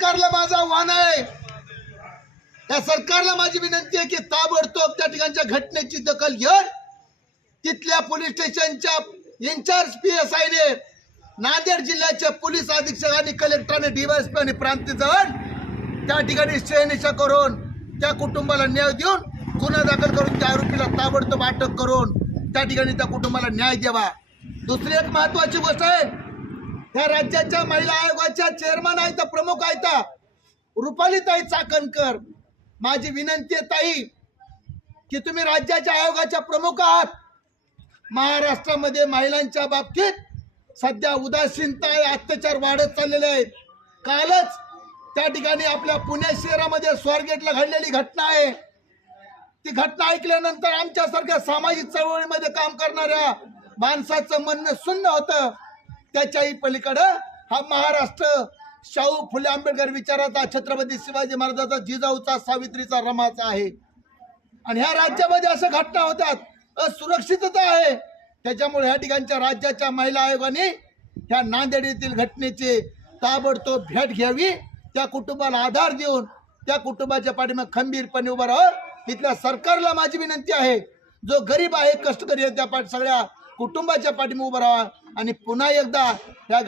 सरकारला माझं आव्हान आहे, त्या सरकारला माझी विनंती आहे की ताबडतोब त्या ठिकाणच्या घटनेची दखल घेऊन तिथल्या पोलीस स्टेशनच्या इन्चार्ज PSI ने, नांदेड जिल्ह्याचे पोलीस अधीक्षक आणि कलेक्टरने, DYSP आणि प्रांत जवान त्या ठिकाणी शहनिशा करून त्या कुटुंबाला न्याय देऊन गुन्हा दाखल करून त्या आरोपीला ताबडतोब अटक करून त्या ठिकाणी त्या कुटुंबाला न्याय द्यावा। दुसरी एक महत्वाची गोष्ट आहे, त्या राज्याच्या महिला आयोगाच्या चेअरमन आहेत, प्रमुख आहेत रुपालीताई चाकणकर। माझी विनंती आहे ताई की तुम्ही राज्याच्या आयोगाच्या प्रमुख आहात, महाराष्ट्रामध्ये महिलांच्या बाबतीत सध्या उदासीनता आहे, अत्याचार वाढत चाललेले आहेत। कालच त्या ठिकाणी आपल्या पुणे शहरामध्ये स्वारगेटला घडलेली घटना आहे, ती घटना ऐकल्यानंतर आमच्यासारख्या सामाजिक चळवळीमध्ये काम करणाऱ्या माणसाचं म्हणणं शून्य होतं। त्याच्याही पलीकडं हा महाराष्ट्र शाहू फुले आंबेडकर विचाराचा, छत्रपती शिवाजी महाराजांचा, जिजाऊचा, सावित्रीचा, रमाचा आहे। आणि ह्या राज्यामध्ये अशा घटना होतात, असुरक्षितता आहे। त्याच्यामुळे ह्या ठिकाणच्या राज्याच्या महिला आयोगाने ह्या नांदेड येथील घटनेची ताबडतोब भेट घ्यावी, त्या कुटुंबाला आधार देऊन त्या कुटुंबाच्या पाठीमागे खंबीरपणे उभं राहावं। तिथल्या सरकारला माझी विनंती आहे, जो गरीब आहे, कष्टकरी आहे, त्या सगळ्या कुटुंबाच्या पाठीमागे उभं राहावा आणि पुन्हा एकदा या